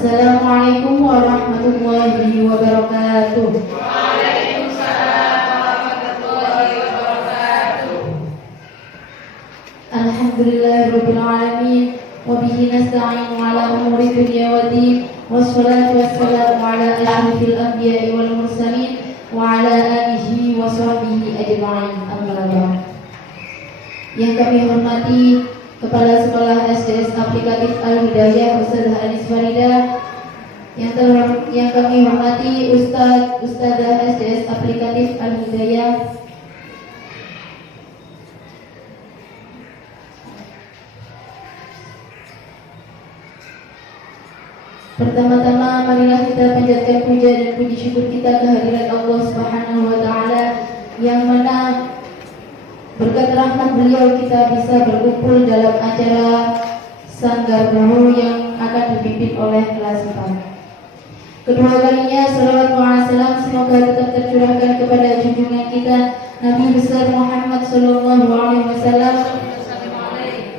Assalamualaikum warahmatullahi wabarakatuh. Waalaikumsalam warahmatullahi wabarakatuh. Alhamdulillahirabbil alamin wa bihi nasta'inu ala umuri dunya waddin wassalatu wassalamu ala asyrafil anbiya'i wal mursalin wa ala alihi wa sahbihi ajma'in. Amma ba'd. Yang kami hormati Kepala Sekolah SDS Aplikatif Al-Hidayah Ustazah Anis Farida, yang kami hormati Ustazah SDS Aplikatif Al-Hidayah, pertama-tama marilah kita panjatkan puja dan puji syukur kita kehadirat Allah Subhanahu wa taala yang mana berkat rahmat beliau kita bisa berkumpul dalam acara Sanggar Guru yang akan dipimpin oleh kelas 4. Kedua kalinya salawat wa salam semoga tetap tercurahkan kepada junjungan kita Nabi besar Muhammad sallallahu alaihi wasallam,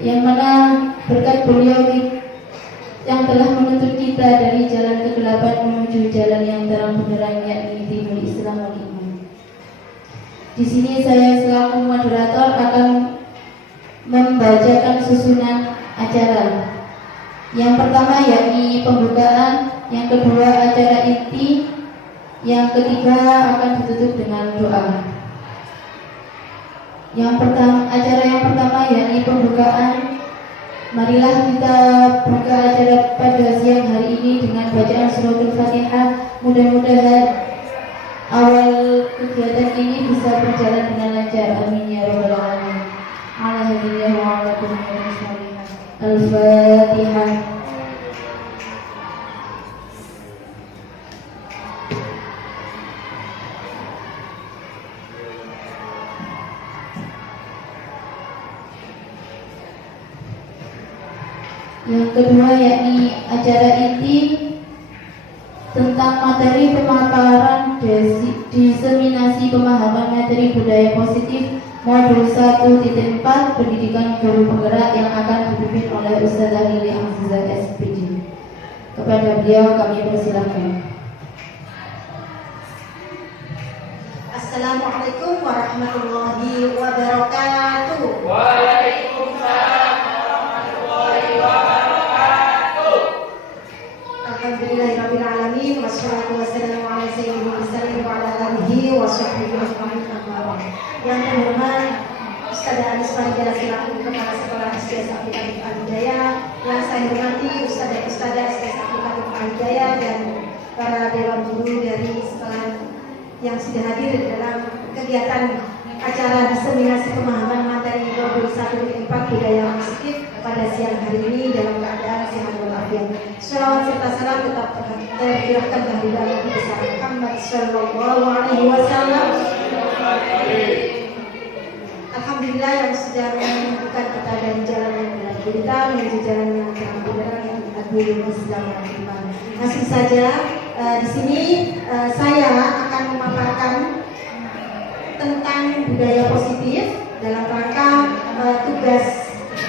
yang mana berkat beliau yang telah menuntun kita dari jalan kegelapan menuju jalan yang terang benderang, yakni dinul Islam wal iman. Di sini saya selaku moderator akan membacakan susunan acara. Yang pertama yakni pembukaan, yang kedua acara inti, yang ketiga akan ditutup dengan doa. Acara yang pertama yakni pembukaan. Marilah kita buka acara pada siang hari ini dengan bacaan suratul Fatihah. Mudah-mudahan awal kegiatan ini bisa berjalan dengan lancar. Amin ya rabbal alamin. Ala hadiyah wa ala kulli salihah. Al-Fatihah. Yang kedua yakni acara inti tentang materi pemaparan diseminasi pemahaman materi budaya positif modul 1.4 pendidikan guru penggerak yang akan dipimpin oleh Ustazah Lili Azizah SPD. Kepada beliau kami persilahkan. Assalamualaikum warahmatullahi wabarakatuh. Waalaikumsalam warahmatullahi wabarakatuh. Alhamdulillahirabbil alamin wassalatu wassalamu ala sayyidil mursalin wa ala alihi wa sahbihi ajma'in. Yang terhormat Ustazah Anis Farida selaku Kepala Sekolah SDS Aplikatif Al-Hidayah, yang saya hormati Ustazah SDS Aplikatif Al-Hidayah dan para dewan guru dari sekolah yang sudah hadir dalam kegiatan acara diseminasi pemahaman materi modul 1.4 budaya positif pada siang hari ini dalam keadaan sehat walafiat. Shalawat serta salam tetap tercurahkan kehadiran Nabi besar Muhammad sallallahu alaihi wasallam. Alhamdulillah yang sudah menunjukkan kita dari jalan yang benar kita menuju jalan yang terang benderang yang adil Islam wal iman. Langsung saja di sini saya akan memaparkan tentang budaya positif dalam rangka tugas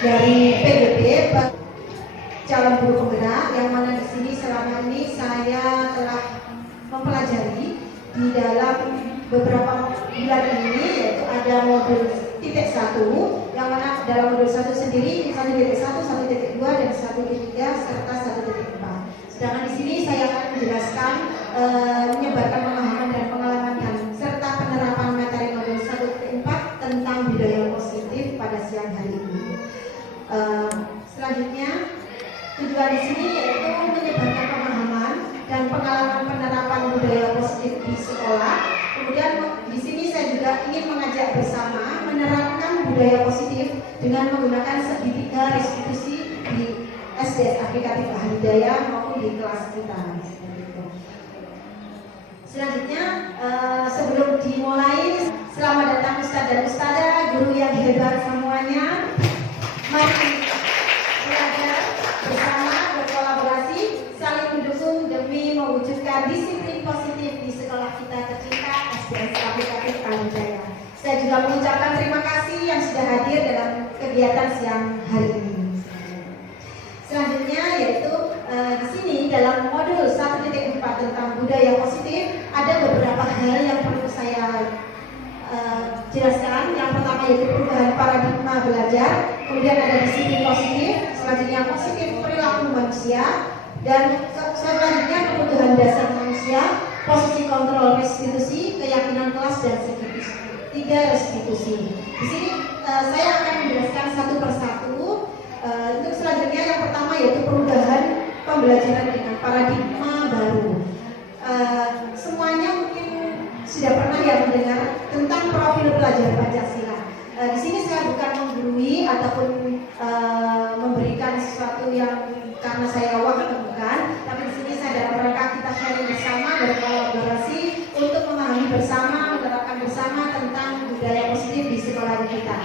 dari PBB calon guru penggerak, yang mana di sini selama ini saya telah mempelajari di dalam beberapa bulan ini, yaitu ada modul titik 1, yang mana dalam modul 1 sendiri 1.1, 1.2 dan 1.3 serta 1.4. Sedangkan di sini saya akan menjelaskan menyebarkan pemahaman dan pengalaman dan serta penerapan materi modul 1.4 tentang budaya positif pada siang hari ini. Selanjutnya tujuan di sini yaitu menyebarkan pemahaman dan pengalaman penerapan budaya positif di sekolah. Kemudian di sini saya juga ingin mengajak bersama menerapkan budaya positif dengan menggunakan segitiga restitusi di SDS Aplikatif Al-Hidayah maupun di kelas kita. Selanjutnya sebelum dimulai, selamat datang Ustaz dan Ustazah, guru yang hebat semuanya. Mari belajar bersama, berkolaborasi, saling mendukung demi mewujudkan disiplin positif di sekolah kita tercinta SDS Aplikatif Al-Hidayah. Saya juga mengucapkan terima kasih yang sudah hadir dalam kegiatan siang hari ini. Selanjutnya yaitu di sini dalam modul 1.4 tentang budaya positif ada beberapa hal yang perlu saya jelaskan. Yang pertama yaitu perubahan paradigma belajar, kemudian ada disiplin positif, selanjutnya positif perilaku manusia, dan selanjutnya kebutuhan dasar manusia, posisi kontrol restitusi, keyakinan kelas, dan tiga restitusi. Di sini saya akan menjelaskan satu persatu. Untuk selanjutnya yang pertama yaitu perubahan pembelajaran dengan paradigma baru. Semuanya mungkin sudah pernah ya mendengar tentang profil pelajar Pancasila. Di sini saya bukan menggurui ataupun memberikan sesuatu yang karena saya wah atau bukan, tapi di sini saya dalam rangka kita sharing bersama, berkolaborasi untuk memahami bersama, menerapkan bersama tentang budaya positif di sekolah kita.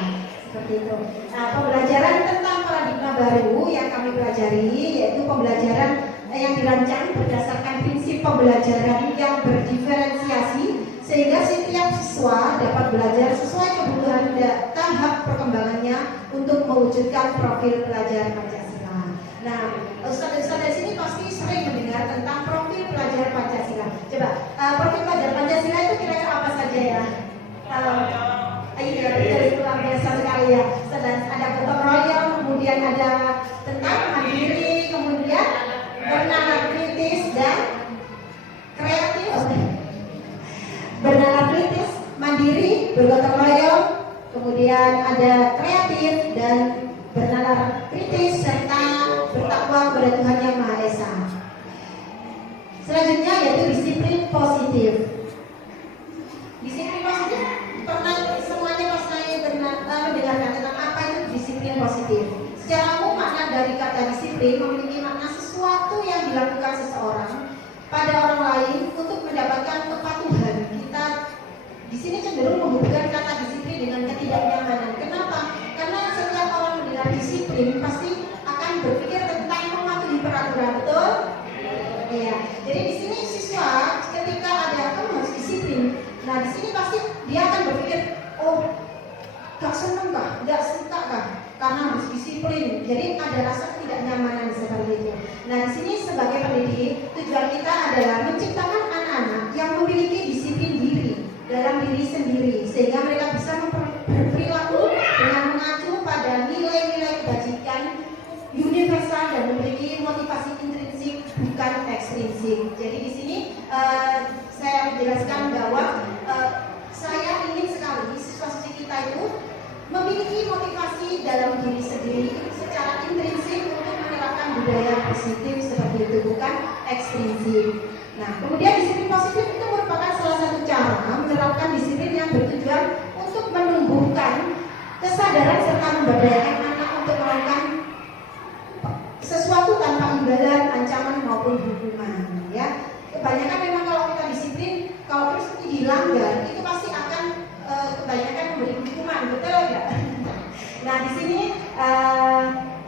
Seperti itu. Nah, pembelajaran tentang paradigma baru yang kami pelajari yaitu pembelajaran yang dirancang berdasarkan prinsip pembelajaran yang berdiferensiasi sehingga setiap siswa dapat belajar sesuai kebutuhan tahap perkembangannya untuk mewujudkan profil pelajar Pancasila. Nah, Ustaz-ustaz di sini pasti sering mendengar tentang profil pelajar Pancasila. Coba, profil pelajar Pancasila itu kira-kira apa saja ya? Iya, itu luar biasa sekali ya. Dan ada gotong royong, kemudian ada tentang mandiri, kemudian bernalar kritis dan kreatif. Bernalar kritis, mandiri, bergotong royong, kemudian ada kreatif dan bernalar kritis serta bertakwa kepada Tuhan Yang Maha Esa. Selanjutnya yaitu disiplin positif. Disiplin positif pernah semuanya pasti mendengarkan tentang apa itu disiplin positif. Secara umum makna dari kata disiplin memiliki makna sesuatu yang dilakukan seseorang pada orang lain untuk mendapatkan kepatuhan. Kita di sini cenderung menghubungkan kata disiplin dengan ketidaknyamanan. Kenapa? Karena setiap orang mendengar disiplin pasti akan berpikir tentang mematuhi peraturan, betul? Iya. Jadi di sini siswa ketika ada kamu harus disiplin. Nah di sini pasti dia akan berpikir, oh, gak seneng kah, gak suka kah, karena harus disiplin. Jadi ada rasa ketidaknyamanan seperti itu. Nah di sini sebagai pendidik tujuan kita adalah menciptakan anak-anak yang memiliki disiplin diri dalam diri sendiri sehingga mereka bisa berperilaku dengan mengacu pada nilai-nilai kebajikan universal dan memiliki motivasi intrinsik bukan ekstrinsik. Jadi di sini saya menjelaskan bahwa saya ingin sekali siswa-siswi kita itu memiliki motivasi dalam diri sendiri secara intrinsik untuk menerapkan budaya positif seperti itu, bukan ekstrinsik. Nah, kemudian disiplin positif itu merupakan salah satu cara menerapkan disiplin yang bertujuan untuk menumbuhkan kesadaran serta memberdayakan anak untuk melakukan sesuatu tanpa imbalan, ancaman maupun hukuman. Ya, kebanyakan memang kalau kita disiplin, kalau terus dilanggar, itu pasti akan kebanyakan memberi hukuman, betul nggak? Nah, di sini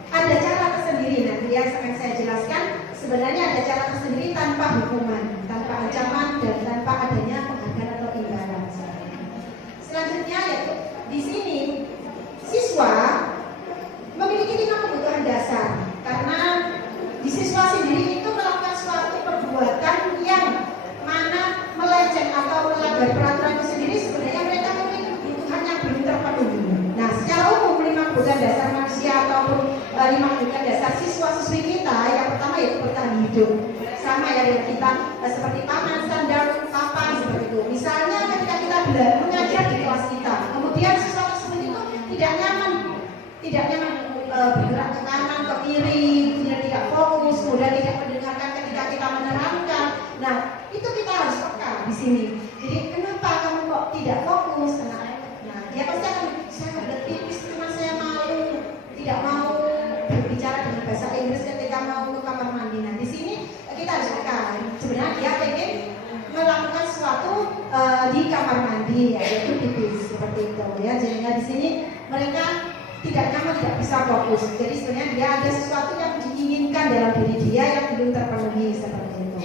ada cara tersendiri nanti yang akan saya jelaskan. Sebenarnya ada cara tersendiri tanpa hukuman, tanpa ancaman, dan tanpa adanya penghargaan atau imbalan. Selanjutnya yaitu di sini siswa memiliki 5 kebutuhan dasar karena di siswa sendiri itu melakukan suatu perbuatan yang mana melenceng atau melanggar peraturan itu sendiri, sebenarnya mereka memiliki kebutuhan yang belum terpenuhi. Nah, secara umum 5 kebutuhan dasar manusia ataupun 5 kebutuhan dasar siswa-siswi kita yang pertama yaitu bertahan hidup. Sama ya dengan kita seperti pangan, sandang, papan seperti itu. Misalnya ketika kita mengajar di kelas kita, kemudian siswa tersebut itu tidak nyaman bergerak ke kanan, ke kiri, kemudian tidak fokus, kemudian tidak mendengarkan ketika kita menerangkan. Nah, itu kita harus peka di sini. Jadi kenapa kamu kok tidak fokus? Nah, dia pasti akan saya kebelet pipis, cuma saya tidak mau berbicara dengan bahasa Inggris ketika mau ke kamar mandi. Nah, di sini kita harus peka. Sebenarnya dia ingin melakukan sesuatu di kamar mandi, yaitu pipis seperti itu. Ya, jadinya di sini mereka tidak nyaman, tidak bisa fokus. Jadi sebenarnya dia ada sesuatu yang diinginkan dalam diri dia yang belum terpenuhi seperti itu.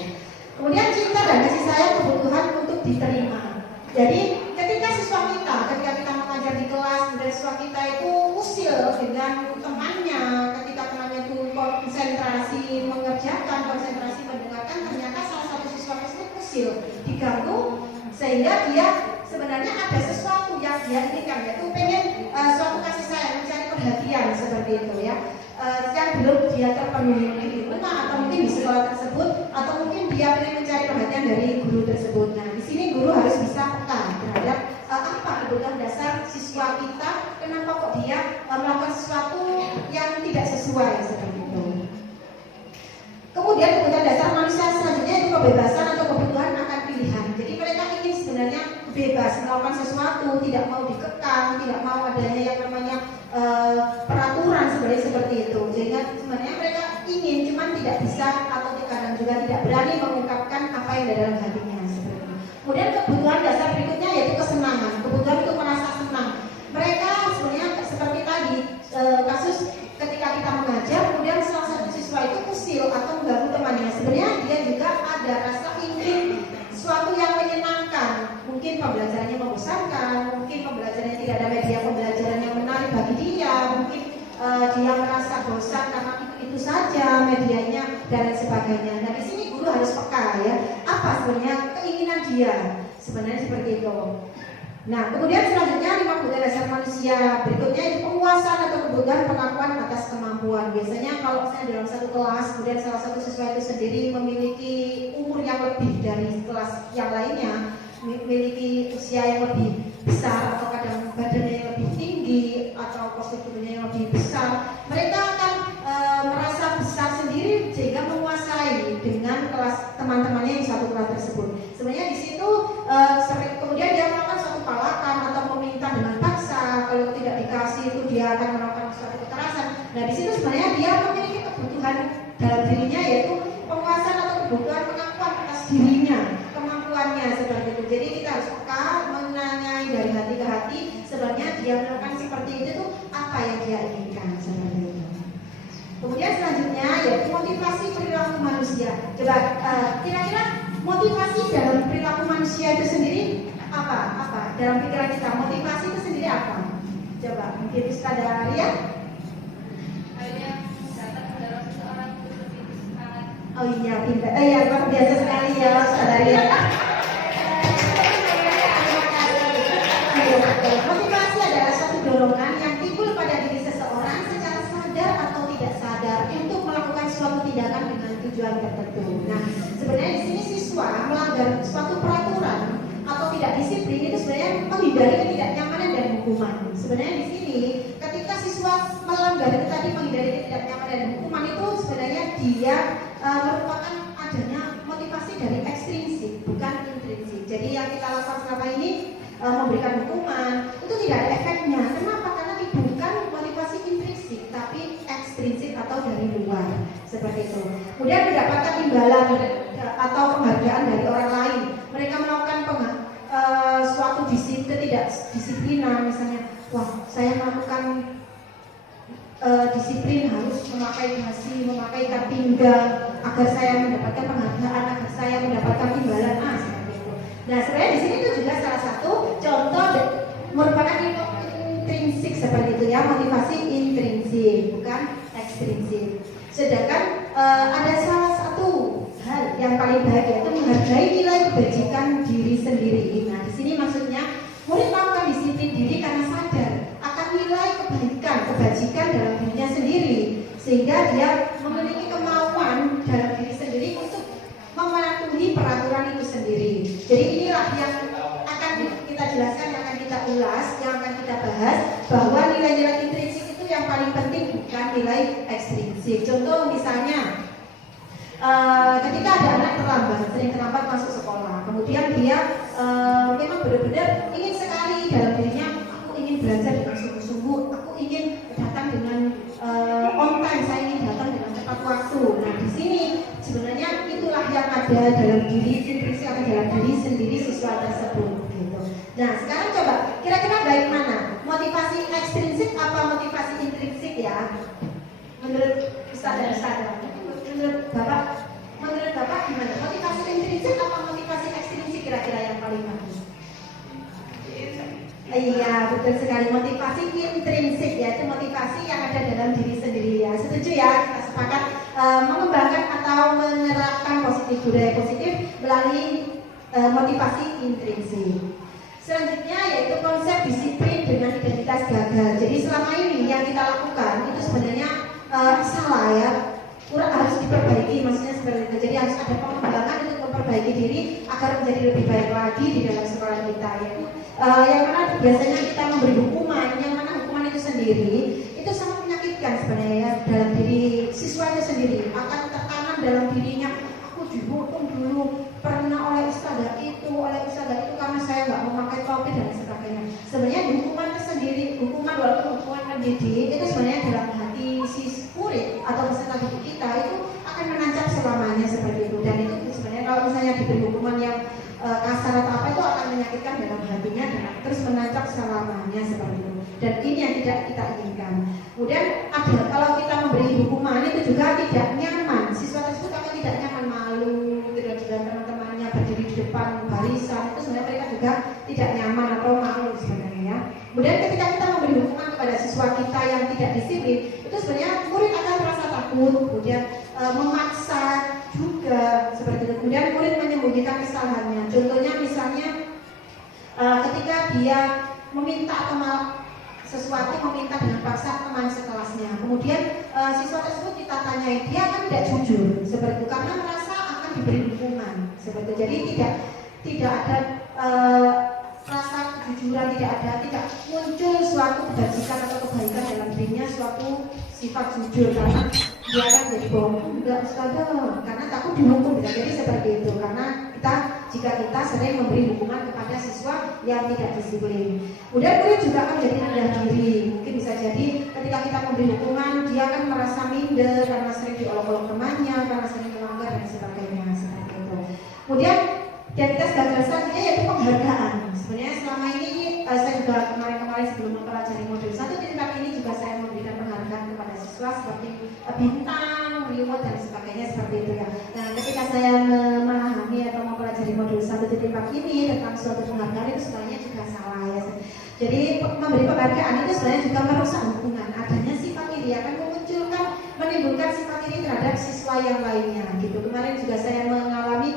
Kemudian cinta dan kasih sayang, kebutuhan untuk diterima. Jadi ketika kita mengajar di kelas, dan siswa kita itu usil dengan temannya, ketika temannya itu konsentrasi mengerjakan, konsentrasi mendengarkan, ternyata salah satu siswa tersebut usil, diganggu, sehingga dia sebenarnya ada sesuatu yang dia inginkan, yaitu pengen suatu kasih sayang, mencari perhatian seperti itu ya, yang belum dia terpenuhi mungkin di rumah atau mungkin di sekolah tersebut, atau mungkin dia pengen mencari perhatian dari guru tersebut. Nah, di sini guru harus bisa peka terhadap apa kebutuhan dasar siswa kita, kenapa kok dia melakukan sesuatu yang tidak sesuai seperti itu. Kemudian kebutuhan dasar manusia selanjutnya itu kebebasan atau kebutuhan akan pilihan. Jadi mereka ingin sebenarnya bebas melakukan sesuatu, tidak mau dikekang, tidak mau adanya yang namanya peraturan seperti itu. Sehingga sebenarnya mereka ingin, cuman tidak bisa atau kadang juga tidak berani mengungkapkan apa yang ada dalam hatinya seperti itu. Kemudian kebutuhan dasar berikutnya yaitu kesenangan, kebutuhan untuk merasa senang. Mereka sebenarnya seperti tadi kasus ketika kita mengajar, kemudian salah satu siswa itu usil atau mengganggu temannya. Sebenarnya dia juga ada rasa ingin sesuatu yang menyenangkan. Mungkin pembelajarannya membosankan, mungkin pembelajarannya tidak ada media pembelajaran yang menarik bagi dia, mungkin dia merasa bosan karena itu saja medianya dan lain sebagainya. Nah, di sini guru harus peka ya, apa sebenarnya keinginan dia, sebenarnya seperti itu. Nah, kemudian selanjutnya 5 kebutuhan dasar manusia berikutnya itu penguasaan atau kebutuhan pengakuan atas kemampuan. Biasanya kalau saya dalam satu kelas, kemudian salah satu siswa itu sendiri memiliki umur yang lebih dari kelas yang lainnya, memiliki usia yang lebih besar atau kadang badannya yang lebih tinggi atau posturnya yang lebih besar, mereka akan merasa besar sendiri sehingga menguasai dengan kelas teman-temannya yang satu kelas tersebut. Sebenarnya di situ kemudian dia melakukan suatu palakan atau meminta dengan paksa, kalau tidak dikasih itu dia akan melakukan suatu kekerasan. Nah, di situ sebenarnya dia memiliki kebutuhan dalam dirinya, yaitu penguasaan atau kebutuhan pengakuan atas dirinya, kemampuannya seperti itu. Jadi kita harus peka menanyai dari hati ke hati, sebenarnya dia melakukan seperti itu tuh apa yang dia inginkan seperti itu. Kemudian selanjutnya yaitu motivasi perilaku manusia. Coba kira-kira motivasi dalam perilaku manusia itu sendiri apa? Dalam pikiran kita motivasi itu sendiri apa? Coba mungkin Ustaz Arya. Dalam seseorang itu lebih semangat. Oh iya, pintar. Iya, luar biasa sekali ya Ustaz Arya. Motivasi adalah suatu dorongan yang timbul pada diri seseorang secara sadar atau tidak sadar untuk melakukan suatu tindakan dengan tujuan tertentu. Nah, sebenarnya di sini siswa melanggar suatu peraturan atau tidak disiplin itu sebenarnya menghindari ketidaknyamanan dan hukuman. Sebenarnya di sini ketika siswa melanggar itu tadi menghindari ketidaknyamanan dan hukuman itu sebenarnya dia merupakan adanya motivasi dari ekstrinsik bukan intrinsik. Jadi yang kita lakukan selama ini memberikan hukuman itu tidak ada efeknya. Kenapa? Karena bukan motivasi intrinsik tapi ekstrinsik atau dari luar seperti itu. Kemudian mendapatkan imbalan atau penghargaan dari orang lain. Mereka melakukan suatu ketidakdisiplinan, misalnya, wah saya melakukan disiplin harus memakai dasi, memakai ikat pinggang agar saya mendapatkan penghargaan, agar saya mendapatkan imbalan seperti itu. Nah, sebenarnya di sini itu juga salah satu contoh merupakan intrinsik seperti itu ya, motivasi intrinsik bukan ekstrinsik. Sedangkan ada salah satu hal yang paling baik yaitu menghargai nilai kebajikan diri sendiri. Nah, di sini maksudnya murid melakukan disiplin diri karena sadar akan nilai kebaikan, kebajikan dalam dirinya sendiri, sehingga dia memiliki kemauan dalam diri sendiri untuk mematuhi peraturan itu sendiri. Jadi inilah yang akan kita jelaskan, yang akan kita ulas, yang akan kita bahas, bahwa nilai-nilai intrinsik itu yang paling penting bukan nilai ekstrinsik. Contoh misalnya ketika ada anak sering terlambat masuk sekolah, kemudian dia memang benar-benar ingin sekali dalam dirinya, aku ingin belajar dengan sungguh-sungguh, aku ingin datang dengan on time, saya ingin datang dengan tepat waktu. Nah, di sini sebenarnya itulah yang ada dalam diri intrinsik atau dalam diri sendiri siswa tersebut gitu. Nah, sekarang coba kira-kira baik mana? Motivasi ekstrinsik apa motivasi intrinsik ya? Menurut Ustaz dan Ustazah, menurut Bapak gimana? Motivasi intrinsik apa motivasi ekstrinsik kira-kira yang paling bagus? Iya, betul sekali. Motivasi intrinsik yaitu motivasi yang ada dalam diri sendiri ya. Setuju ya? Kita sepakat mengembangkan atau menerapkan budaya positif melalui motivasi intrinsik. Selanjutnya yaitu konsep disiplin dengan identitas gagal. Jadi selama ini yang kita lakukan itu sebenarnya salah ya, kurang harus diperbaiki, maksudnya seperti itu. Jadi harus ada pengembangan untuk memperbaiki diri agar menjadi lebih baik lagi di dalam sekolah kita ya. Yang mana biasanya kita memberi hukuman, yang mana hukuman itu sendiri itu sangat menyakitkan sebenarnya ya, dalam diri siswa itu sendiri, akan tekanan dalam dirinya. Aku dihukum dulu pernah oleh ustadzah itu karena saya nggak memakai topi dan sebagainya. Sebenarnya hukuman itu sendiri, hukuman walaupun hukuman mendidik itu sebenarnya dalam hati si murid atau peserta didik kita itu akan menancap selamanya seperti itu. Dan itu sebenarnya kalau misalnya diberi hukuman yang kasar atau apa itu akan menyakitkan dalam hatinya dan terus menancap selamanya seperti itu. Dan ini yang tidak kita inginkan. Kemudian ada kalau kita memberi hukuman itu juga tidak nyaman, siswa tersebut akan tidak nyaman, malu, tidak dengan teman-temannya berdiri di depan barisan, itu sebenarnya mereka juga tidak nyaman atau malu sebenarnya ya. Kemudian ketika kita memberi hukuman kepada siswa kita yang tidak disiplin, itu sebenarnya murid akan merasa takut, kemudian memaksa juga seperti itu. Kemudian murid menyembunyikan kesalahannya. Contohnya misalnya ketika dia meminta atau sesuatu meminta dengan paksa teman sekelasnya, kemudian siswa tersebut kita tanyai, dia akan tidak jujur seperti itu karena merasa akan diberi hukuman seperti itu. Jadi tidak ada rasa kejujuran, tidak muncul suatu kebajikan atau kebaikan dalam dirinya, suatu sifat jujur karena dia akan jadi bohong. Enggak ustadzah, karena takut dihukum. Jadi seperti itu karena jika kita sering memberi hukuman kepada siswa yang tidak disiplin. Kemudian murid juga akan jadi rendah diri. Mungkin bisa jadi ketika kita memberi hukuman dia akan merasa minder karena sering diolok-olok temannya, karena sering melanggar dan sebagainya seperti itu. Kemudian identitas gagal selanjutnya yaitu penghargaan. Sebenarnya selama ini saya juga kemarin sebelum mempelajari modul 1 di tempat ini juga saya memberikan penghargaan kepada siswa seperti bintang, reward dan sebagainya seperti itu ya. Nah, ketika saya memahami atau mempelajari modul 1 di tempat ini tentang suatu penghargaan itu sebenarnya juga salah ya. Jadi memberi penghargaan itu sebenarnya juga merusak hubungan. Adanya sifat iri akan menimbulkan sifat iri terhadap siswa yang lainnya gitu. Kemarin juga saya mengalami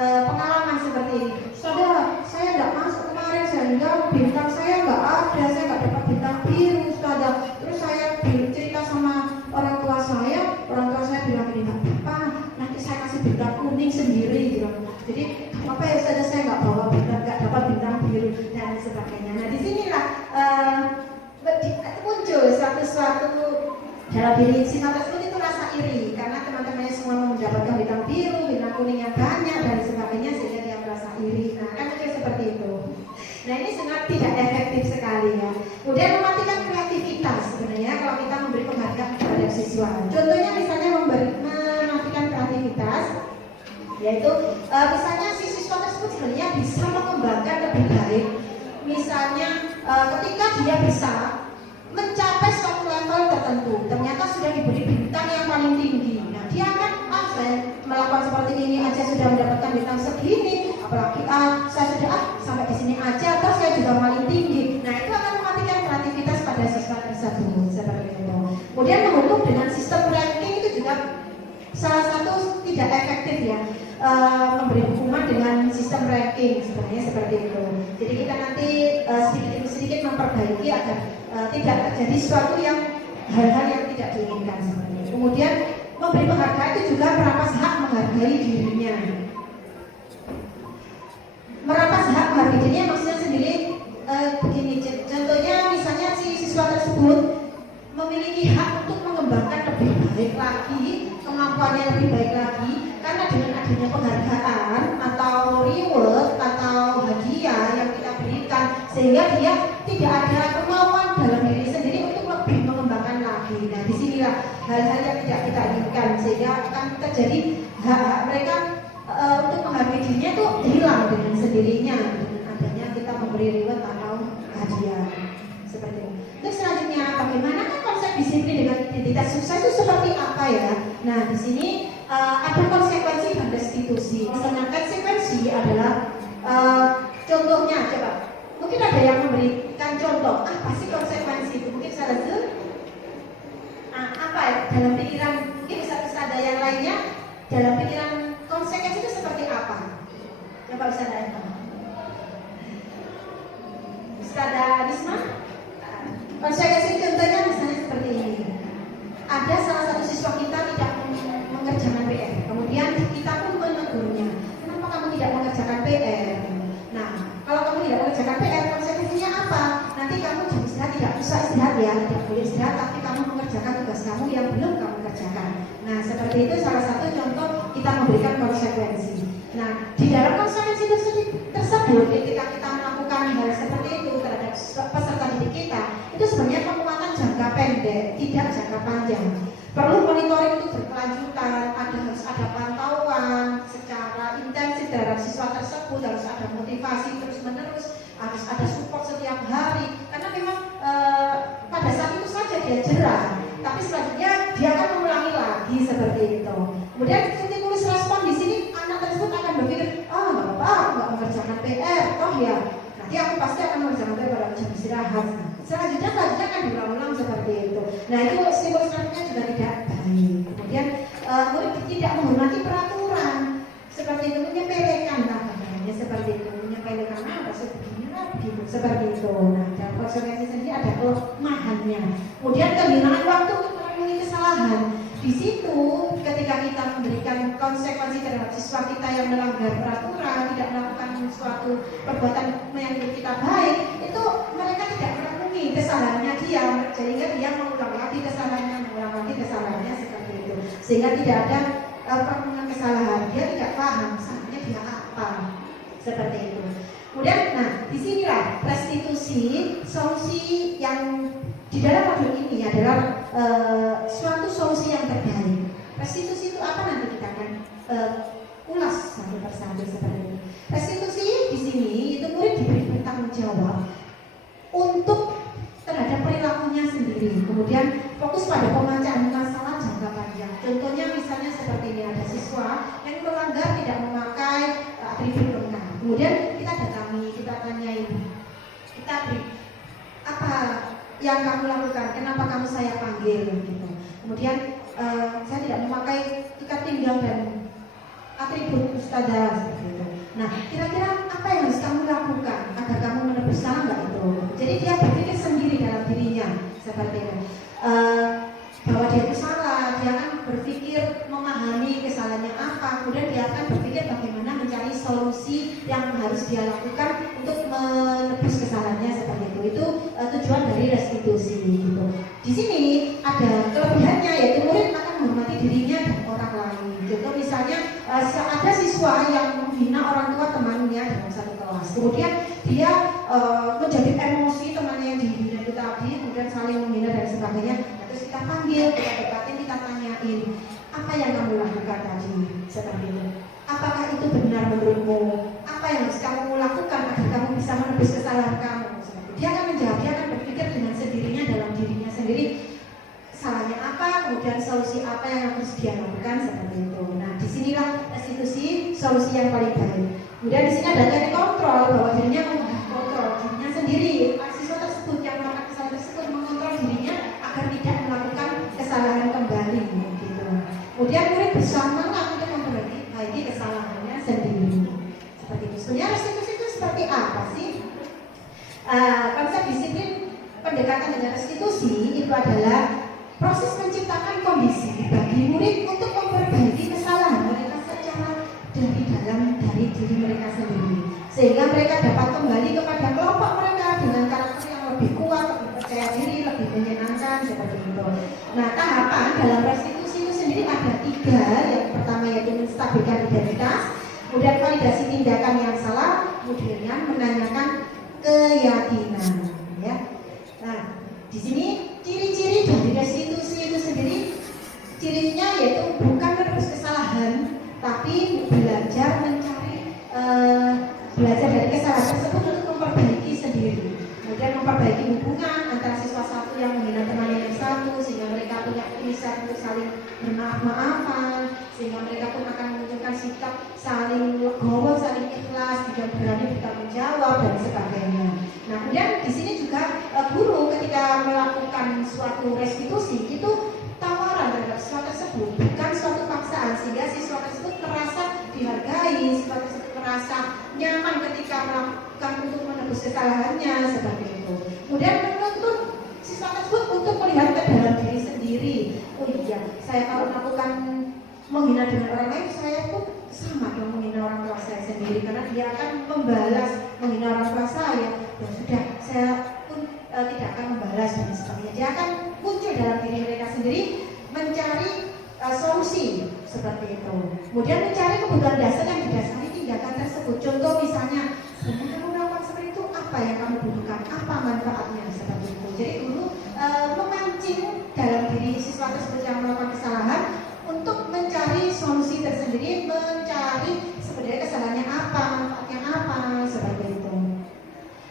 pengalaman seperti ini. Saudara, saya tidak masuk kemarin sehingga bintang saya nggak ada, saya nggak dapat bintang biru, saudara. Terus saya cerita sama orang tua saya bilang gini, Pak, nanti saya kasih bintang kuning sendiri gitu. Jadi apa ya saja saya nggak bawa bintang, nggak dapat bintang biru dan sebagainya. Nah disinilah muncul suatu dalam diri siswa tersebut itu rasa iri karena teman-temannya semua mendapatkan bintang biru, bintang kuning yang banyak dan sebagainya sehingga dia merasa iri. Nah kan itu seperti itu. Nah ini sangat tidak efektif sekali ya. Kemudian mematikan kreativitas sebenarnya kalau kita memberi penghargaan kepada siswa. Contohnya misalnya mematikan kreativitas, yaitu misalnya si siswa tersebut sebenarnya bisa mengembangkan lebih baik. Misalnya ketika dia bisa mencapai suatu level tertentu, ternyata sudah diberi bintang yang paling tinggi. Nah dia akan saya melakukan seperti ini aja sudah mendapatkan bintang segini, apalagi saya sudah sampai di sini aja, atau saya juga paling tinggi. Nah itu akan mematikan kreativitas pada siswa tersebut seperti itu. Kemudian menutup dengan sistem ranking itu juga salah satu tidak efektif ya. Memberi hukuman dengan sistem ranking sebenarnya seperti itu. Jadi kita nanti sedikit demi sedikit memperbaiki agar tidak terjadi sesuatu yang hal-hal yang tidak diinginkan seperti itu. Kemudian memberi penghargaan itu juga merampas hak menghargai dirinya. Merampas hak menghargai dirinya maksudnya sendiri begini. Contohnya misalnya si siswa tersebut memiliki hak untuk mengembangkan lebih baik lagi, kemampuannya lebih baik lagi, karena dengan adanya penghargaan atau reward atau hadiah yang kita berikan, sehingga dia tidak ada kemauan dalam diri sendiri untuk lebih mengembangkan lagi. Nah disinilah hal-hal yang tidak kita inginkan, sehingga akan terjadi hak mereka untuk menghargai dirinya itu hilang dengan sendirinya dengan adanya kita memberi reward atau hadiah seperti itu. Terus selanjutnya bagaimana konsep disiplin dengan identitas sukses itu seperti apa ya? Nah di sini ada konsekuensi dan restitusi. Sedangkan konsekuensi adalah contohnya coba. Mungkin ada yang memberikan contoh apa sih konsekuensi itu? Mungkin salah satu apa ya, dalam pikiran mungkin bisa ada yang dalam pikiran konsekuensi itu seperti apa? Coba Ustaz Aisma. Ustaz Aisma, konsekuensi contohnya misalnya seperti ini. Ada salah satu siswa kita tidak mengerjakan PR, kemudian kita pun menegurnya. Kenapa kamu tidak mengerjakan PR? Nah, kalau kamu tidak mengerjakan PR, konsekuensinya apa? Nanti kamu jam istirahat tidak usah istirahat ya, tidak boleh istirahat, tapi kamu mengerjakan tugas kamu yang belum kamu kerjakan. Nah, seperti itu salah satu contoh kita memberikan konsekuensi. Nah, di dalam konsekuensi tersebut, ketika kita melakukan hal seperti itu terhadap peserta didik kita, itu sebenarnya penguatan jangka pendek, tidak jangka panjang. Perlu monitoring itu berkelanjutan, harus ada pantauan secara intensif terhadap siswa tersebut, harus ada motivasi terus-menerus, harus ada support setiap hari. Karena memang pada saat itu saja dia jerah, tapi selanjutnya dia akan mengulangi lagi seperti itu. Kemudian stimulus respon di sini anak tersebut akan berpikir, nggak apa-apa, aku nggak mengerjakan PR, toh ya nanti aku pasti akan mengerjakan PR pada jam istirahat. Selanjutnya akan diulang-ulang seperti itu. Nah, itu stimulus responnya juga tidak baik. Kemudian murid tidak menghormati peraturan seperti itu, menyepelekan lah katanya seperti itu, menyepelekan apa sebegini lah begitu seperti itu. Nah, dalam konsekuensi sendiri ada kelemahannya. Kemudian kehilangan waktu untuk memenuhi kesalahan. Di situ ketika kita memberikan konsekuensi terhadap siswa kita yang melanggar peraturan, tidak melakukan suatu perbuatan yang kita baik, itu mereka tidak memenuhi kesalahannya dia, sehingga dia mengulang lagi kesalahannya seperti itu, sehingga tidak ada pengulangan kesalahan, dia tidak paham salahnya dia apa, seperti itu. Kemudian, nah disinilah restitusi, solusi yang di dalam modul ini adalah suatu solusi yang terbaik. Restitusi itu apa, nanti kita akan ulas satu persatu seperti ini. Restitusi di sini itu murid diberi bertanggung jawab untuk terhadap perilakunya sendiri. Kemudian fokus pada pemecahan masalah jangka panjang. Contohnya misalnya seperti ini, ada siswa yang melanggar tidak memakai atribut lengkap. Kemudian kita datangi, kita tanyain, kita beri apa yang kamu lakukan, kenapa kamu saya panggil gitu. Kemudian saya tidak memakai ikat pinggang dan atribut ustadzah seperti itu. Nah, kira-kira apa yang harus kamu lakukan agar kamu menebus salah nggak itu? Jadi dia berpikir sendiri dalam dirinya seperti itu. Bahwa dia itu salah, dia akan berpikir memahami kesalahannya apa, kemudian dia akan berpikir bagaimana mencari solusi yang harus dia lakukan untuk menebus kesalahannya seperti itu. Itu tujuan dari restitusi gitu. Di sini ada kelebihannya, yaitu murid akan menghormati dirinya dan orang lain. Contoh misalnya ada siswa yang menghina orang tua temannya dalam satu kelas, kemudian dia menjadi emosi temannya yang dihina itu tadi, kemudian saling menghina dan sebagainya. Terus kita panggil, kita debatin, kita tanyain, apa yang kamu lakukan tadi seperti itu. Apakah itu benar menurutmu? Apa yang harus kamu lakukan agar kamu bisa menebus kesalahan kamu? Dia akan menjawab, dia akan berpikir dengan sendirinya dalam dirinya sendiri, salahnya apa, kemudian solusi apa yang harus dia lakukan seperti itu. Nah, disinilah restitusi solusi yang paling baik. Kemudian di sini ada teknik kontrol, bahwa dirinya mengontrol dirinya sendiri. Siswa tersebut yang melakukan kesalahan tersebut mengontrol dirinya agar tidak melakukan kesalahan kembali. Gitu. Kemudian murid bersemangat untuk memperbaiki kesalahannya sendiri. Seperti itu. Sebenarnya restitusi itu seperti apa sih? Konsep disiplin pendekatan dengan restitusi itu adalah proses menciptakan kondisi bagi murid untuk memperbaiki kesalahan mereka secara dari diri mereka sendiri, sehingga mereka dapat kembali kepada kelompok mereka dengan karakter yang lebih kuat, lebih percaya diri, lebih menyenangkan seperti itu. Nah, tahapan dalam restitusi itu sendiri ada 3. Yang pertama yaitu menstabilkan identitas, kemudian validasi tindakan yang salah, kemudian menanyakan keyakinan, ya. Nah, di sini ciri-ciri dari restitusi itu sendiri, cirinya yaitu bukan menebus kesalahan, tapi belajar dari kesalahan tersebut untuk memperbaiki sendiri. Kemudian memperbaiki hubungan antara siswa satu yang menghina temannya yang satu, sehingga mereka punya inisiatif untuk saling bermaaf-maafan, sehingga mereka pun akan menunjukkan sikap saling legowo, saling ikhlas, dan berani bertanggung jawab dan sebagainya. Nah, kemudian di sini juga guru ketika melakukan suatu restitusi itu tawaran terhadap siswa tersebut, bukan suatu paksaan, sehingga siswa lain, sifat tersebut merasa nyaman ketika melakukan untuk menebus kesalahannya seperti itu. Kemudian menuntut siswa tersebut untuk melihat ke dalam diri sendiri. Oh iya, saya kalau melakukan menghina dengan orang lain, saya pun sama dong menghina orang tua saya sendiri, karena dia akan membalas menghina orang tua saya. Ya sudah, saya pun tidak akan membalas dan sebagainya. Dia akan muncul dalam diri mereka sendiri mencari solusi seperti itu. Kemudian mencari kebutuhan dasar yang didasari tindakan tersebut. Contoh misalnya, sebenarnya kamu melakukan seperti itu, apa yang kamu butuhkan, apa manfaatnya seperti itu. Jadi guru memancing dalam diri siswa tersebut yang melakukan kesalahan untuk mencari solusi tersendiri, mencari sebenarnya kesalahannya apa, manfaatnya apa, seperti itu.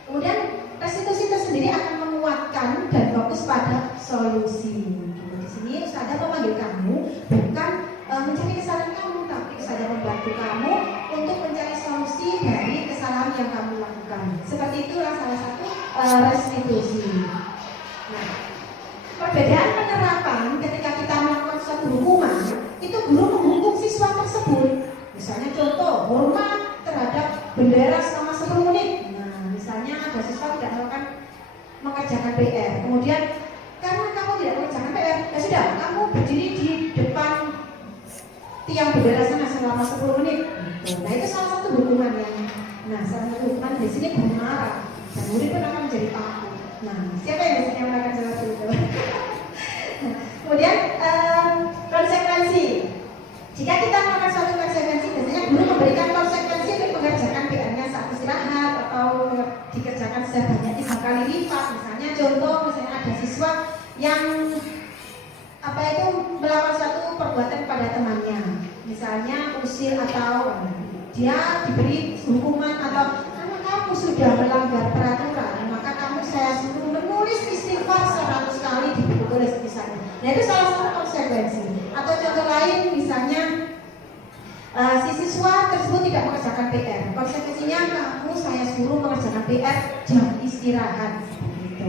Kemudian restitusi tersendiri akan menguatkan dan fokus pada solusi. Di sini Ustazah memanggil kamu bukan mencari kesalahan kamu, tapi Ustazah membantu kamu untuk mencari solusi dari kesalahan yang kamu lakukan. Seperti itulah salah satu restitusi. Nah, perbedaan penerapan ketika kita melakukan suatu hukuman, itu guru menghukum siswa tersebut. Misalnya contoh, hormat terhadap bendera selama 10 menit. Nah, misalnya ada siswa tidak melakukan mengerjakan PR, kemudian karena kamu tidak mengerjakan PR, ya sudah, kamu berdiri di depan tiang bendera sana selama 10 menit. Nah, itu salah satu hukuman yang, salah satu hukuman di sini guru marah dan murid pun akan menjadi takut. Nah, siapa yang biasanya melakukan seperti itu? Kemudian konsekuensi. Jika kita melakukan suatu konsekuensi, biasanya guru memberikan konsekuensi untuk mengerjakan PR-nya saat istirahat atau dikerjakan sebanyak 3 kali lipat. Misalnya contoh, misalnya ada siswa yang melakukan suatu perbuatan pada temannya, misalnya usir atau dia diberi hukuman atau karena kamu sudah melanggar peraturan, maka saya suruh menulis istighfar 100 kali di buku tulis misalnya. Nah, itu salah satu konsekuensi. Atau contoh lain misalnya si siswa tersebut tidak mengerjakan PR. Konsekuensinya saya suruh mengerjakan PR jam istirahat. Gitu.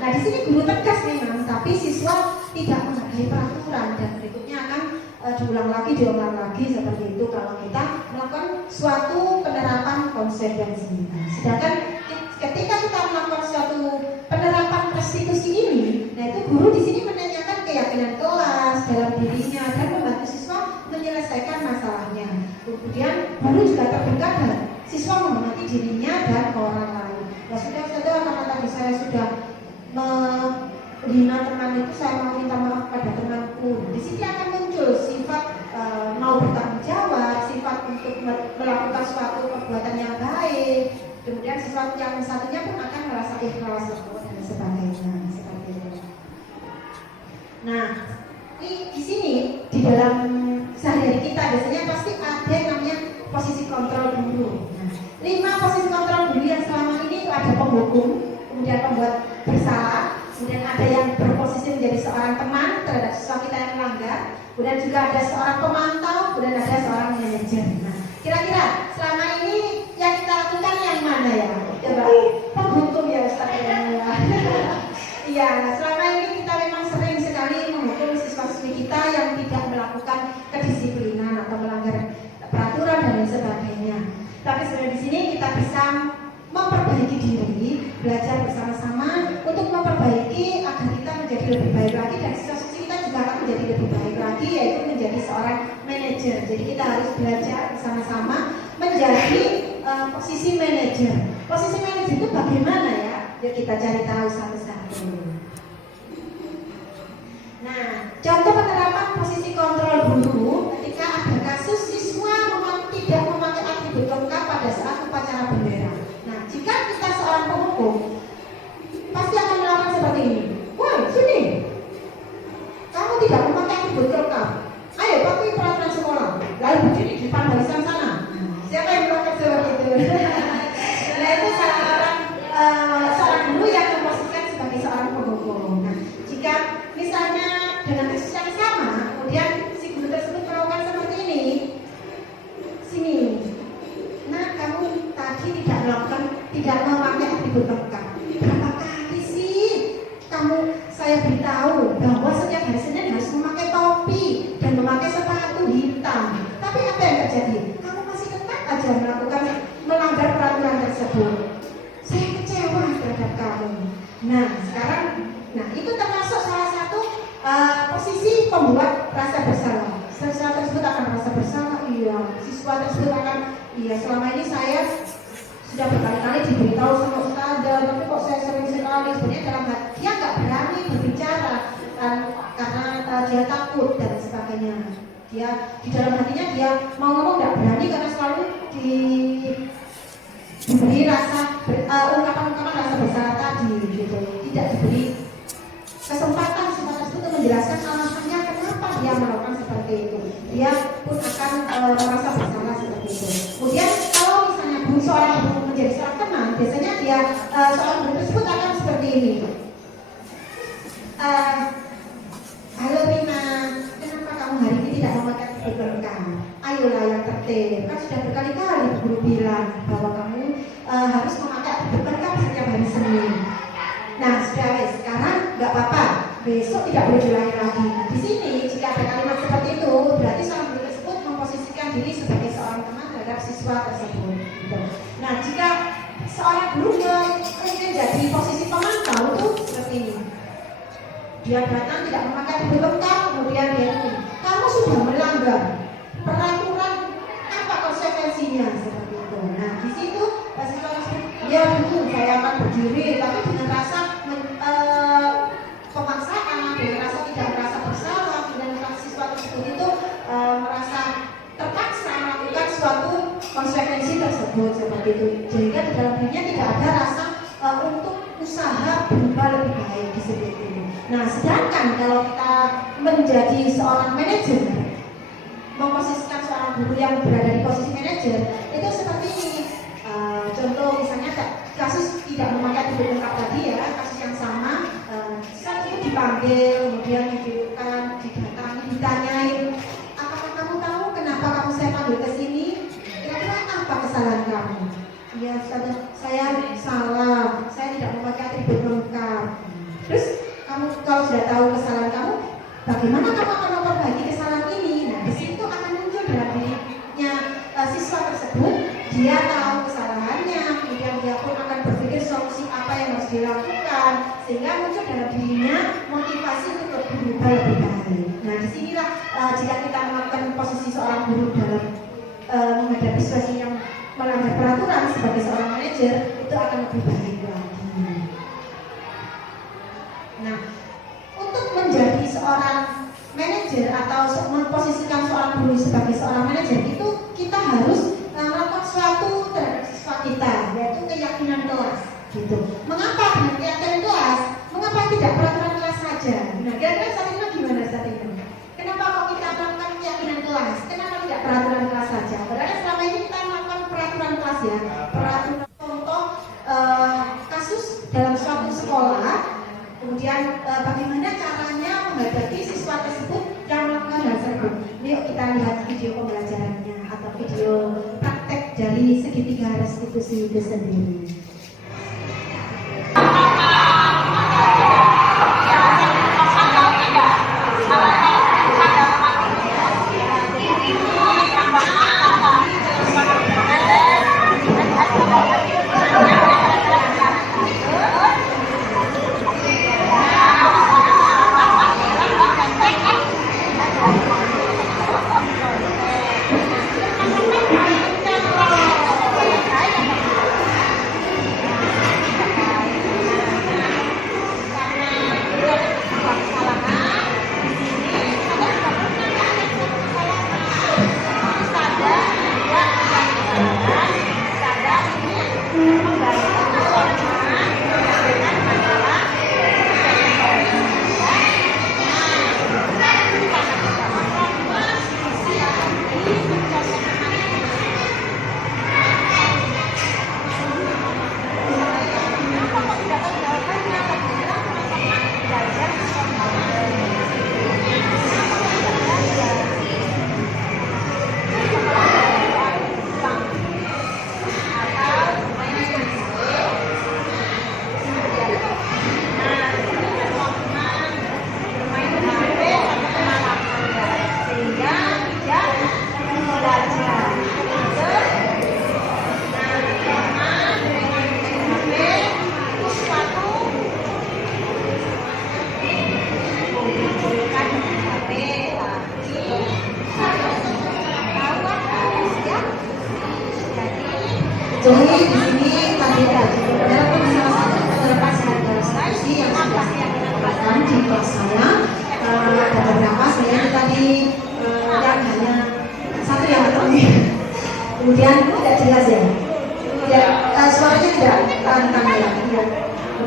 Nah, di sini guru tegas memang, tapi siswa tidak menghargai peraturan dan berikutnya akan diulang lagi seperti itu kalau kita melakukan suatu penerapan konsekuensi. Nah, sedangkan ketika kita melakukan suatu penerapan restitusi ini, nah itu guru di sini menanyakan keyakinan kelas dalam dirinya dan membantu siswa menyelesaikan masalahnya. Kemudian guru juga terbuka dan siswa menghormati dirinya dan orang lain. Ya sudah, karena tadi saya sudah menghina teman itu, saya mau minta maaf pada temanku. Di sini akan muncul sifat mau bertanggung jawab, sifat untuk melakukan suatu perbuatan yang baik. Kemudian sesuatu yang satunya pun akan merasa ikhlas dan sebagainya seperti itu. Nah, di sini di dalam sehari-hari kita biasanya pasti ada yang namanya posisi kontrol guru. Nah, 5 posisi kontrol guru yang selama ini itu ada penghukum, kemudian pembuat bersalah, kemudian ada yang berposisi menjadi seorang teman terhadap siswa kita yang melanggar, kemudian juga ada seorang pemantau, kemudian ada seorang manajer. Nah, kira-kira selama ini yang kita lakukan yang mana ya? Coba penghukum ya Ustaz ya. Iya, selama ini kita memang sering sekali menghukum siswa-siswi kita yang tidak melakukan kedisiplinan atau melanggar peraturan dan lain sebagainya. Tapi sebenarnya di sini kita bisa memperbaiki diri, belajar bersama-sama untuk memperbaiki agar kita menjadi lebih baik lagi dan siswa-siswi kita juga akan menjadi lebih baik lagi, yaitu menjadi seorang manajer. Jadi kita harus belajar bersama-sama menjadi posisi manajer. Posisi manajer itu bagaimana ya? Yuk kita cari tahu satu-satu. Nah, contoh penerapan posisi kontrol guru ketika ada kasus siswa tidak memakai atribut lengkap pada saat upacara bendera. Nah, jika kita seorang penghukum pasti akan melakukan seperti ini. Woi, sini, kamu tidak memakai atribut lengkap. Ayo pakai peraturan sekolah. Lalu berdiri di depan barisan sana. Siapa yang melakukan seperti itu? Nah, itu seorang guru yang memposisikan sebagai seorang penghukum. membuat rasa bersalah. Siswa tersebut akan merasa bersalah, iya. Siswa tersebut akan, iya selama ini saya sudah berkali-kali diberitahu sama ustazah, tapi kok saya sering sekali. Sebenarnya dalam hati dia nggak berani berbicara karena dia takut dan sebagainya. Dia di dalam hatinya dia mau ngomong nggak berani karena selalu diberi rasa ungkapan-ungkapan rasa bersalah tadi, gitu. Tidak diberi kesempatan siswa tersebut untuk menjelaskan alasannya kenapa dia melakukan seperti itu. Dia pun akan merasa bersalah seperti itu. Kemudian kalau misalnya seorang guru menjadi seorang teman, biasanya dia seorang guru tersebut akan seperti ini. Halo Rina, kenapa kamu hari ini tidak memakai berkah? Ayolah yang tertib. Kan sudah berkali-kali guru bilang bahwa kamu harus memakai berkah setiap hari Senin. Nah, sudah sekarang nggak apa-apa. Besok tidak boleh diulangi lagi. Di sini jika ada kalimat seperti itu, berarti seorang guru tersebut memposisikan diri sebagai seorang teman terhadap siswa tersebut. Gitu. Nah, jika seorang guru yang ingin jadi posisi pemantau itu seperti ini. Dia datang tidak memakai berkah, kemudian dia ini, kamu sudah melanggar peraturan, apa konsekuensinya seperti itu. Nah, di situ siswa tersebut, ya dulu saya akan berdiri, tapi dengan rasa pemaksaan, dengan rasa tidak merasa bersalah, dengan siswa tersebut itu merasa terpaksa melakukan suatu konsekuensi tersebut seperti itu. Sehingga di dalam dirinya tidak ada rasa untuk usaha berubah lebih baik di seperti ini. Nah, sedangkan kalau kita menjadi seorang manajer, memposisikan seorang guru yang berada di posisi manajer, itu seperti ini. Contoh misalnya kasus tidak memakai buku lengkap tadi ya, kasus yang sama, saat itu dipanggil, kemudian didudukkan, didatangi, ditanyain, apakah kamu tahu kenapa kamu saya panggil ke sini? Kira-kira apa kesalahan kamu? Ya, saya salah, saya tidak memakai atribut lengkap. Terus kamu kalau sudah tahu kesalahan kamu, bagaimana kamu akan memperbaiki kesalahan ini? Nah, di situ akan muncul dalam dirinya siswa tersebut, dia tahu kesalahannya, kemudian dia pun akan berpikir solusi apa yang harus dilakukan, sehingga muncul dalam dirinya motivasi untuk berubah lebih baik. Nah, disinilah jika kita melakukan posisi seorang guru dalam menghadapi situasi yang melanggar peraturan sebagai seorang manajer, itu akan lebih baik lagi. Nah, untuk menjadi seorang manajer atau memposisikan seorang guru sebagai seorang manajer itu kita harus melakukan sesuatu terhadap siswa kita, yaitu keyakinan kelas. Gitu. Mengapa dengan keyakinan kelas? Mengapa tidak peraturan kelas saja? Nah, kira-kira saat ini gimana saat ini? Kenapa kok kita melakukan keyakinan kelas? Kenapa tidak peraturan kelas saja? Padahal selama ini kita melakukan peraturan kelas ya. Peraturan contoh kasus dalam suatu sekolah. Kemudian bagaimana caranya menghadapi siswa tersebut yang melakukan hal tersebut. Yuk kita lihat video pembelajarannya atau video praktek dari segitiga restitusi itu sendiri.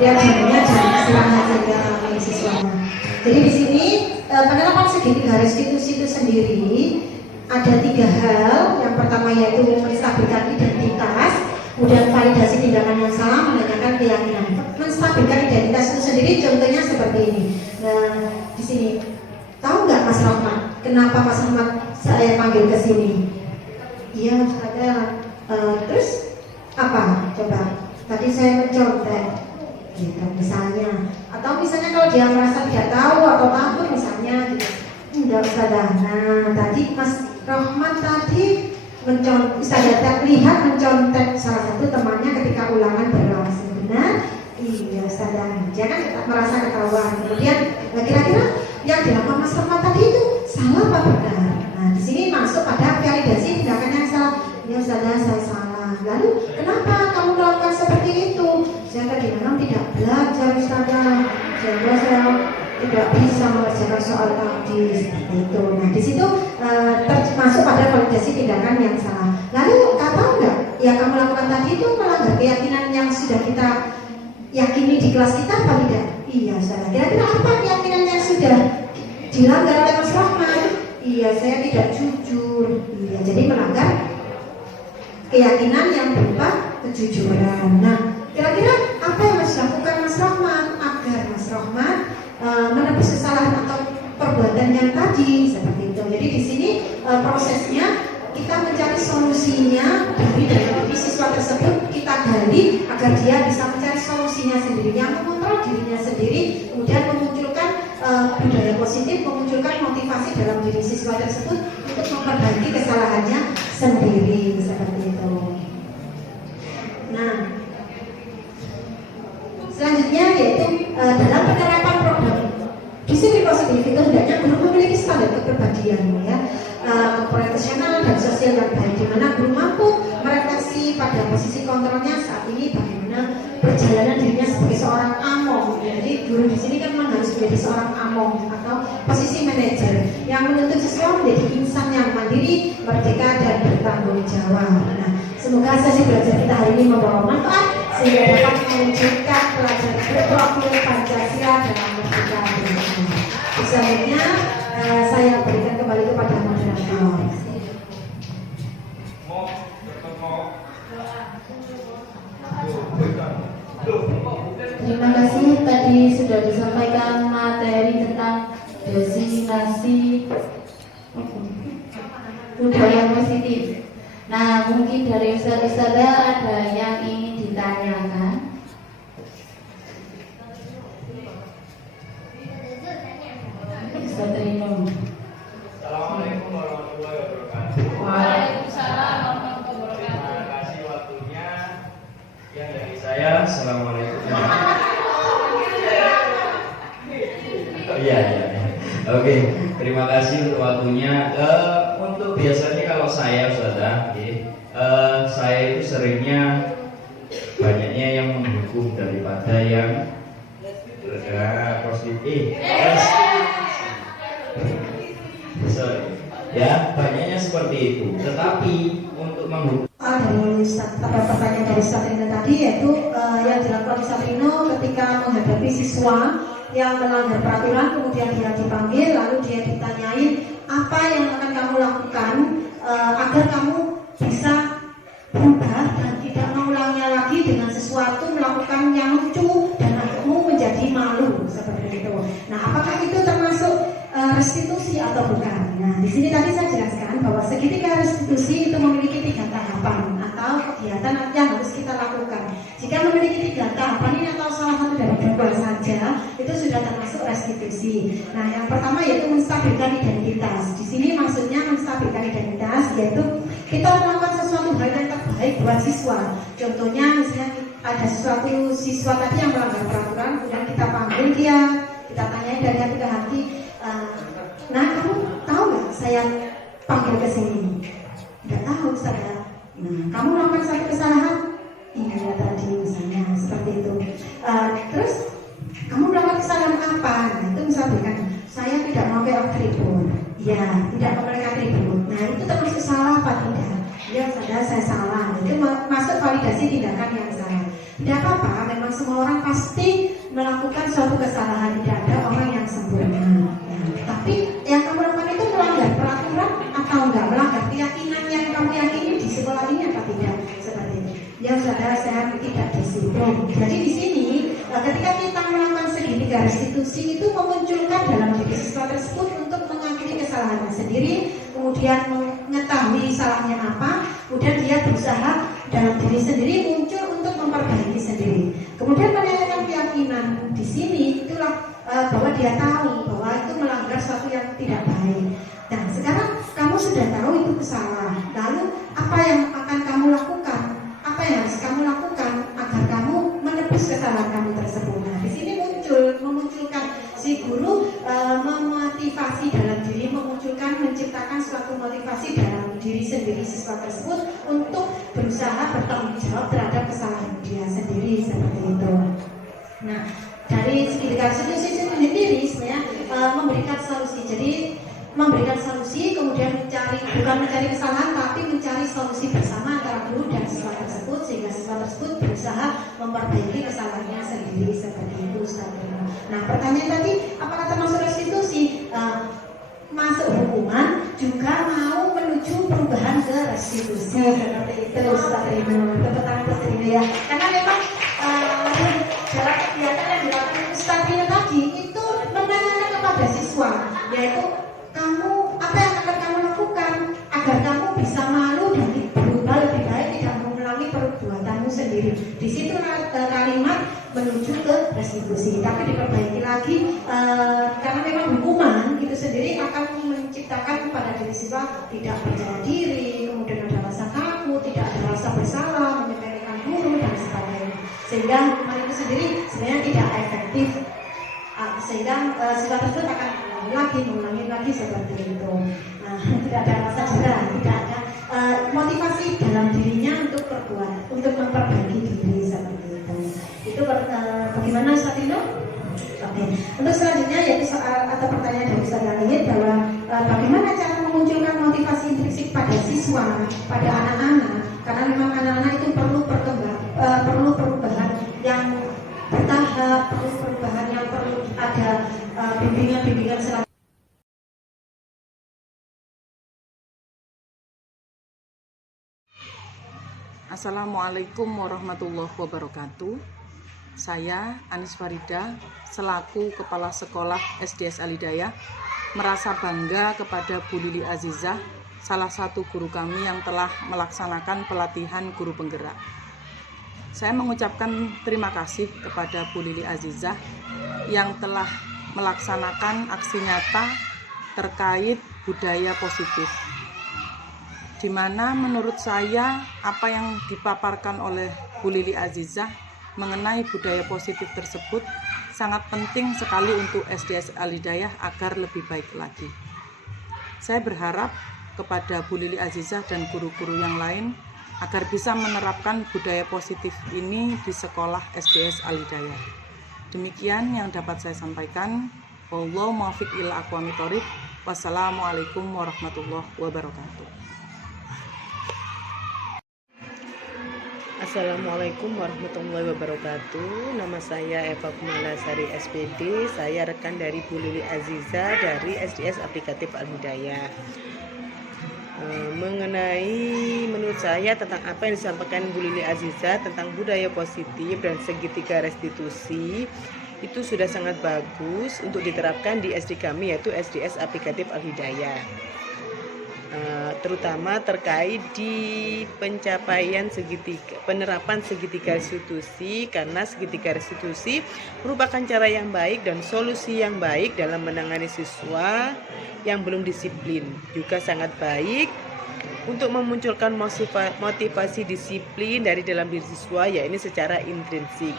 kemudian jamnya jam istirahat saja siswanya. Jadi di sini penerapan segitiga restitusi itu sendiri ada 3 hal. Yang pertama yaitu menstabilkan identitas, kemudian validasi tindakan yang salah, menanyakan keyakinan. Menstabilkan identitas itu sendiri contohnya seperti ini. Nah, di sini tahu nggak Mas Rahmat? Kenapa Mas Rahmat saya panggil ke sini? Iya, ada. Terus apa? Coba. Tadi saya mencontek, gitu, misalnya. Atau misalnya kalau dia merasa tidak tahu atau takut misalnya, gitu. Enggak usah dah. Nah, tadi Mas Rahmat tadi lihat mencontek salah satu temannya ketika ulangan berlangsung. Benar? Iya, sadar. Dia kan merasa ketahuan. Kemudian, kira-kira yang dilakukan Mas Rahmat tadi itu salah apa benar? Nah, di sini masuk pada validasi tindakan yang salah. Ya, sadar saya salah. Lalu, kenapa kamu melakukan seperti itu? Saya tadi memang tidak belajar, Ustazah. Sehingga saya tidak bisa mengerjakan soal tadi seperti itu. Nah, di situ termasuk pada validasi tindakan yang salah. Lalu, tahu nggak? Ya, kamu lakukan tadi itu melanggar keyakinan yang sudah kita yakini di kelas kita apa tidak? Iya, saya. Kira-kira apa keyakinan yang sudah dilanggar oleh Mas Rahmat? Iya, saya tidak jujur. Iya, jadi melanggar keyakinan yang berupa kejujuran. Nah, kira-kira apa yang harus dilakukan Mas Rahmat agar Mas Rahmat menebus kesalahan atau perbuatan yang tadi seperti itu. Jadi di sini prosesnya kita mencari solusinya dari siswa tersebut, kita gali agar dia bisa mencari solusinya sendiri, yang mengontrol dirinya sendiri, kemudian memunculkan budaya positif, memunculkan motivasi dalam diri siswa tersebut untuk memperbaiki kesalahannya sendiri seperti itu. Nah, selanjutnya yaitu dalam penerapan program disiplin positif itu hendaknya guru memiliki standar kepribadian, ya, profesional dan sosial yang baik, di mana guru mampu merefleksi pada posisi kontrolnya saat ini bagaimana perjalanan dirinya sebagai seorang among. Jadi guru di sini kan memang harus menjadi seorang among atau posisi manajer yang menuntut siswa menjadi insan yang mandiri, merdeka dan bertanggung jawab. Nah, semoga sesi belajar kita hari ini membawa manfaat sehingga dapat mewujudkan pelajar berprofil Pancasila dalam merdeka bersama. Selanjutnya saya berikan kembali kepada moderator. Terima kasih, tadi sudah disampaikan materi tentang destinasi budaya positif. Nah, mungkin dari Ustazah ada yang ingin ditanyakan. Ustaz Rino. Assalamualaikum warahmatullahi wabarakatuh. Waalaikumsalam warahmatullahi wabarakatuh. Terima kasih waktunya. Yang dari saya, assalamualaikum. Iya. Oke, terima kasih untuk waktunya. Untuk biasanya kalau saya, Ustazah, saya itu seringnya banyaknya yang mendukung daripada yang positif. Sorry. Ya, banyaknya seperti itu. Tetapi untuk menghukum Dari Ustaz, ada pertanyaan dari Ustaz Rino tadi, yaitu yang dilakukan Ustaz Rino ketika menghadapi siswa yang melanggar peraturan, kemudian dia dipanggil, lalu dia ditanyain apa yang akan kamu lakukan agar kamu bisa berubah dan tidak mengulangnya lagi dengan sesuatu melakukan yang lucu dan kamu menjadi malu seperti itu. Nah, apakah itu termasuk restitusi atau bukan? Nah, di sini tadi saya jelaskan bahwa segitiga restitusi itu memiliki 3 tahapan atau kegiatan yang harus kita lakukan. Jika memiliki 3 tahapan ini atau salah satu dari 2 saja, itu sudah termasuk restitusi. Nah, yang pertama yaitu menstabilkan identitas. Di sini maksudnya menstabilkan identitas yaitu kita melakukan sesuatu hal yang terbaik buat siswa. Contohnya misalnya ada sesuatu siswa tadi yang melanggar peraturan, kemudian kita panggil dia, kita tanyain dari hati ke hati. Nah, kamu tahu nggak saya panggil ke sini? Nggak tahu, saya. Nah, kamu melakukan satu kesalahan? Iya tadi misalnya seperti itu. Terus kamu melakukan kesalahan apa? Nah, itu misalnya saya tidak memakai atribut. Ya, tidak memakai atribut. Nah, itu termasuk salah apa tidak? Ya, saya salah. Itu masuk validasi tindakan yang salah. Tidak apa-apa, memang semua orang pasti melakukan suatu kesalahan, tidak ada orang yang sempurna. Tapi yang kamu lakukan itu melanggar peraturan atau enggak, melanggar keyakinan yang kamu yakini di sekolah ini atau tidak, seperti itu. Ya saudara, saya tidak disiplin. Jadi di sini ketika kita melakukan segitiga restitusi itu memunculkan dalam diri siswa tersebut untuk mengakui kesalahannya sendiri, kemudian mengetahui salahnya apa, kemudian dia berusaha dalam diri sendiri muncul untuk memperbaiki sendiri. Kemudian menanyakan keyakinan di sini itulah bahwa dia tahu bahwa itu melanggar sesuatu yang tidak baik. Nah, sekarang kamu sudah tahu itu salah. Lalu apa yang akan kamu lakukan? Apa yang harus kamu lakukan agar kamu menebus kesalahan kamu tersebut? Nah, di sini memunculkan si guru memotivasi dalam diri, menciptakan suatu motivasi dalam diri sendiri siswa tersebut untuk berusaha bertanggung jawab terhadap kesalahan dia sendiri, seperti itu. Nah, dari segitiga restitusi sendiri sebenarnya memberikan solusi. Jadi memberikan solusi, kemudian bukan mencari kesalahan, tapi mencari solusi bersama antara guru dan siswa tersebut, sehingga siswa tersebut berusaha memperbaiki kesalahannya sendiri, seperti itu, Ustaz. Nah, pertanyaan tadi, apakah termasuk restitusi? Masuk hukuman juga mau menuju perubahan ke restitusi, seperti itu, Ustaz. Tepuk tangan Ustaz ya. Karena memang dalam kegiatan yang dilakukan Ustaz tadi itu menanyakan kepada siswa, yaitu apa yang akan kamu lakukan agar kamu bisa malu dan berubah lebih baik, tidak mengulangi perbuatanmu sendiri. Di situ kalimat menuju ke restitusi, tapi diperbaiki lagi karena memang hukuman itu sendiri akan menciptakan pada diri siswa tidak percaya diri, kemudian ada rasa takut, tidak ada rasa bersalah, menyepelekan guru dan sebagainya, sehingga hukuman itu sendiri sebenarnya tidak efektif, sehingga siswa tersebut akan mengulangi lagi seperti itu. Nah, tidak ada rasa jerah, tidak ada motivasi dalam dirinya untuk berbuat, untuk memperbaiki diri, seperti itu. Itu bagaimana Ustaz Dino? Oke. Untuk selanjutnya yaitu soal atau pertanyaan dari Ustaz Lalit bahwa bagaimana cara memunculkan motivasi intrinsik pada siswa, pada anak-anak, karena memang anak-anak itu perlu perubahan yang bertahap, perlu perubahan yang perlu ada bimbingan selanjutnya. Assalamualaikum warahmatullahi wabarakatuh. Saya Anis Farida selaku Kepala Sekolah SDS Al-Hidayah merasa bangga kepada Bu Lili Azizah, salah satu guru kami yang telah melaksanakan pelatihan guru penggerak. Saya mengucapkan terima kasih kepada Bu Lili Azizah yang telah melaksanakan aksi nyata terkait budaya positif, di mana menurut saya apa yang dipaparkan oleh Bu Lili Azizah mengenai budaya positif tersebut sangat penting sekali untuk SDS Al-Hidayah agar lebih baik lagi. Saya berharap kepada Bu Lili Azizah dan guru-guru yang lain agar bisa menerapkan budaya positif ini di sekolah SDS Al-Hidayah. Demikian yang dapat saya sampaikan. Wallahu muwaffiq ila aqwamit thoriq. Wassalamualaikum warahmatullahi wabarakatuh. Assalamualaikum warahmatullahi wabarakatuh. Nama saya Eva Kumalasari SPD. Saya rekan dari Bu Lili Azizah dari SDS Aplikatif Al-Hidayah. Menurut saya tentang apa yang disampaikan Bu Lili Azizah tentang budaya positif dan segitiga restitusi itu sudah sangat bagus untuk diterapkan di SD kami, yaitu SDS Aplikatif Al-Hidayah. Terutama terkait di penerapan segitiga restitusi, karena segitiga restitusi merupakan cara yang baik dan solusi yang baik dalam menangani siswa yang belum disiplin, juga sangat baik untuk memunculkan motivasi disiplin dari dalam diri siswa, yaitu secara intrinsik.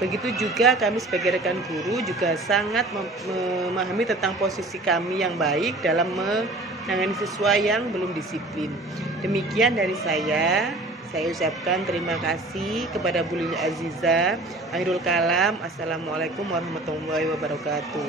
Begitu juga kami sebagai rekan guru juga sangat memahami tentang posisi kami yang baik dalam menangani siswa yang belum disiplin. Demikian dari saya ucapkan terima kasih kepada Bu Lili Azizah. Akhirul kalam, assalamualaikum warahmatullahi wabarakatuh.